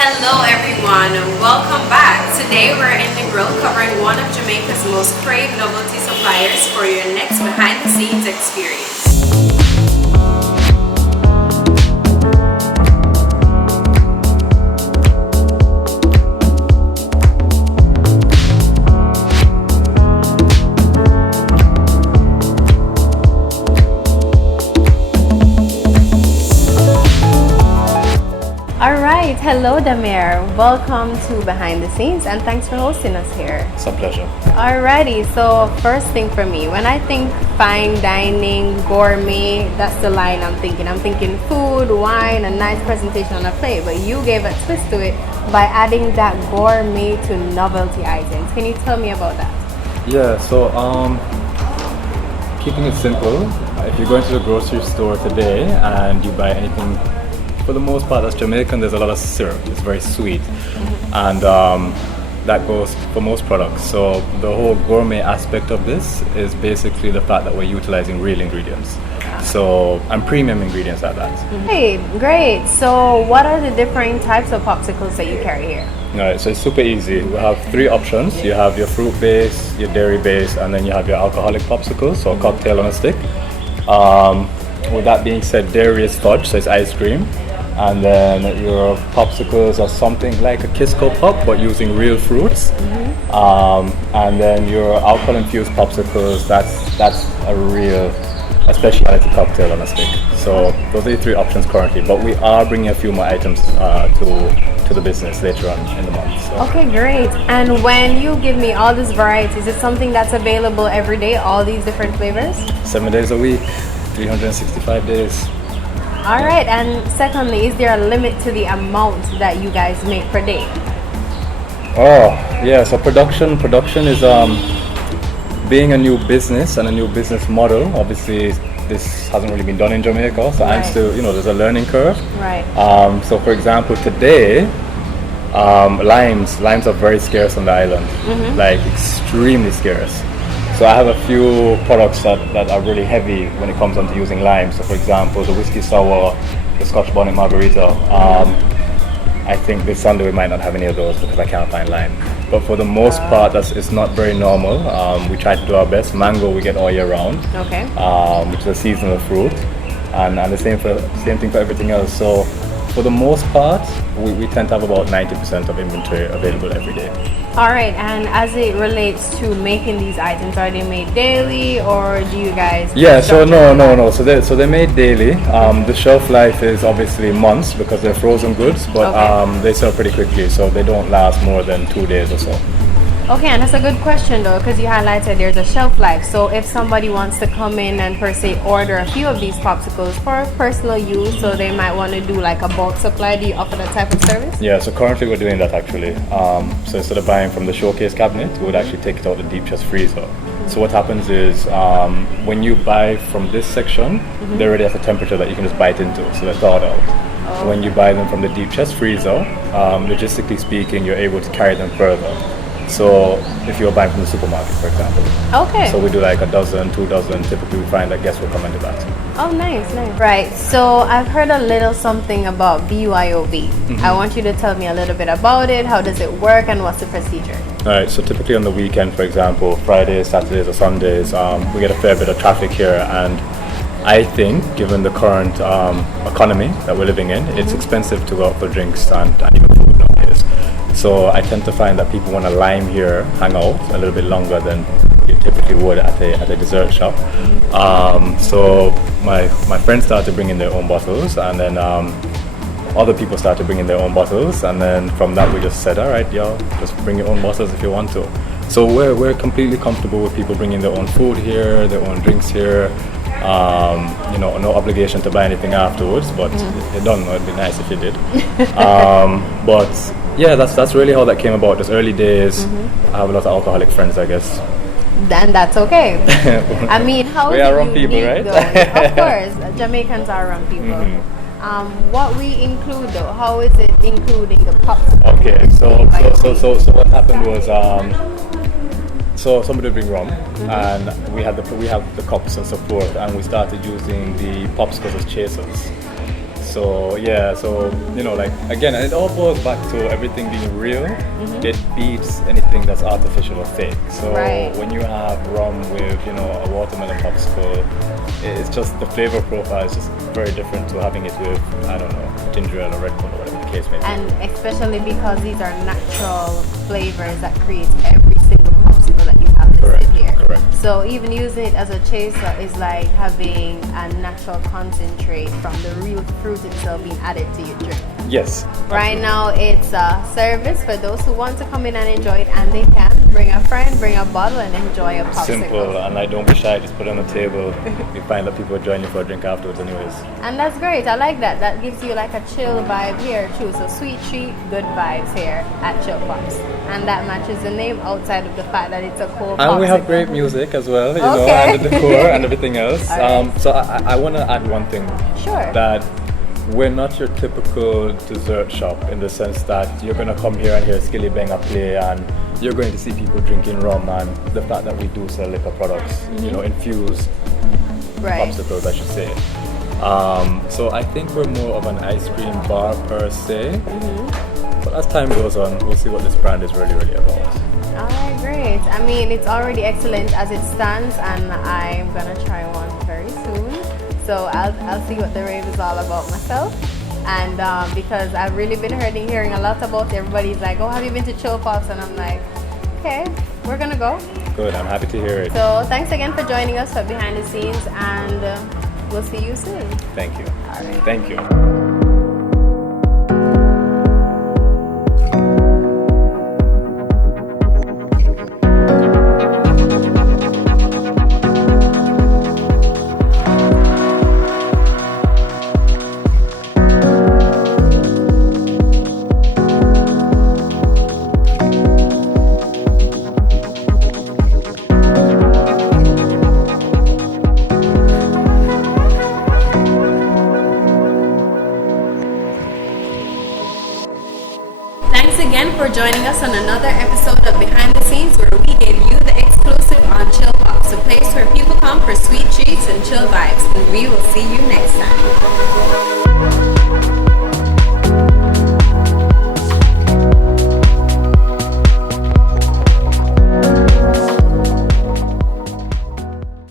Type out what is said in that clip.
Hello everyone, welcome back. Today we're in Negril covering one of Jamaica's most craved novelty suppliers for your next behind the scenes experience. Alright, hello Damir. Welcome to Behind the Scenes and thanks for hosting us here. It's a pleasure. Alrighty, so first thing for me, when I think fine dining, gourmet, that's the line I'm thinking. I'm thinking food, wine, a nice presentation on a plate, but you gave a twist to it by adding that gourmet to novelty items. Can you tell me about that? Yeah, so keeping it simple, if you go into the grocery store today and you buy anything, for the most part that's Jamaican, there's a lot of syrup. It's very sweet, and that goes for most products. So the whole gourmet aspect of this is basically the fact that we're utilizing real ingredients, and premium ingredients at that. Hey, great. So what are the different types of popsicles that you carry here? Alright, so it's super easy. We have three options. You have your fruit base, your dairy base, and then you have your alcoholic popsicles, so a cocktail on a stick. With that being said, dairy is fudge, so it's ice cream. And then your popsicles are something like a Kisco pop, but using real fruits. And then your alcohol-infused popsicles, that's a specialty cocktail on a stick. So those are the three options currently, but we are bringing a few more items to the business later on in the month. So. Okay, great. And when you give me all these varieties, is it something that's available every day, all these different flavors? 7 days a week, 365 days. All right, and secondly, is there a limit to the amount that you guys make per day? Oh, yeah, so production is being a new business and a new business model. Obviously, this hasn't really been done in Jamaica, so I'm still, there's a learning curve. Right. So for example, today, limes are very scarce on the island, like extremely scarce. So I have a few products that are really heavy when it comes on to using lime. So for example, the whiskey sour, the Scotch bonnet margarita. I think this Sunday we might not have any of those because I can't find lime. But for the most part, it's not very normal. We try to do our best. Mango we get all year round, Okay. Which is a seasonal fruit, and the same thing for everything else. So for the most part, we tend to have about 90% of inventory available every day. All right, and as it relates to making these items, are they made daily or do you guys? Yeah, so no. So they're made daily. The shelf life is obviously months because they're frozen goods, but they sell pretty quickly, so they don't last more than 2 days or so. Okay, and that's a good question though, because you highlighted there's a shelf life. So if somebody wants to come in and per se order a few of these popsicles for personal use, so they might want to do like a bulk supply, do you offer that type of service? Yeah, so currently we're doing that actually. So instead of buying from the showcase cabinet, we would actually take it out the deep chest freezer. So what happens is when you buy from this section, they're already at a temperature that you can just bite into, so they're thawed out. When you buy them from the deep chest freezer, logistically speaking, you're able to carry them further. So if you're buying from the supermarket, for example. Okay. So we do like a dozen, 2 dozen. Typically we find that guests will come into that. Oh, nice. Right, so I've heard a little something about BYOB. I want you to tell me a little bit about it. How does it work and what's the procedure? All right, so typically on the weekend, for example, Fridays, Saturdays or Sundays, we get a fair bit of traffic here, and I think given the current economy that we're living in, it's expensive to go out for drinks and even food nowadays. So I tend to find that people want to lime here, hang out a little bit longer than you typically would at a dessert shop. So my friends started bringing their own bottles, and then other people started bringing their own bottles, and then from that we just said, all right, y'all, just bring your own bottles if you want to. So we're completely comfortable with people bringing their own food here, their own drinks here. No obligation to buy anything afterwards, but you don't know, it'd be nice if you did. But yeah, that's really how that came about. Just early days. I have a lot of alcoholic friends, I guess. Then that's okay. I mean, how we is are it rum people, unique, right? though? Of course, Jamaicans are rum people. What we include though, how is it including the popsicle? Okay, so what happened was so somebody would bring rum, and we have the cups and so forth, and we started using the popsicles as chasers. So So yeah, so like again, it all boils back to everything being real. It beats anything that's artificial or fake. So when you have rum with a watermelon popsicle, it's just the flavor profile is just very different to having it with, I don't know, ginger ale or Red Bull or whatever the case may be. And especially because these are natural flavors that create every single popsicle that you have listed here. Correct. So even using it as a chaser is like having a natural concentrate from the real fruit itself being added to your drink. Yes. Right now it's a service for those who want to come in and enjoy it, and they can bring a friend, bring a bottle, and enjoy a popsicle. Simple, and like don't be shy, just put it on the table. You find that people join you for a drink afterwards anyways. And that's great. I like that. That gives you like a chill vibe here too. So sweet treat, good vibes here at Chill Pops. And that matches the name outside of the fact that it's a cool popsicle. And we have great music as well, you know, and the decor and everything else. Right. So I want to add one thing. Sure. That we're not your typical dessert shop in the sense that you're going to come here and hear Skilly Banger play and you're going to see people drinking rum, and the fact that we do sell liquor products, infused popsicles, I should say. So I think we're more of an ice cream bar per se. But as time goes on, we'll see what this brand is really, really about. Alright, great. I mean, it's already excellent as it stands, and I'm gonna try one very soon. So I'll see what the rave is all about myself. And because I've really been hearing a lot about it. Everybody's like, oh, have you been to Chill Pops? And I'm like, okay, we're gonna go. Good, I'm happy to hear it. So thanks again for joining us for Behind the Scenes, and we'll see you soon. Thank you. All right. Thank you. Thanks again for joining us on another episode of Behind the Scenes, where we gave you the exclusive on Chill Pops, a place where people come for sweet treats and chill vibes. And we will see you next time.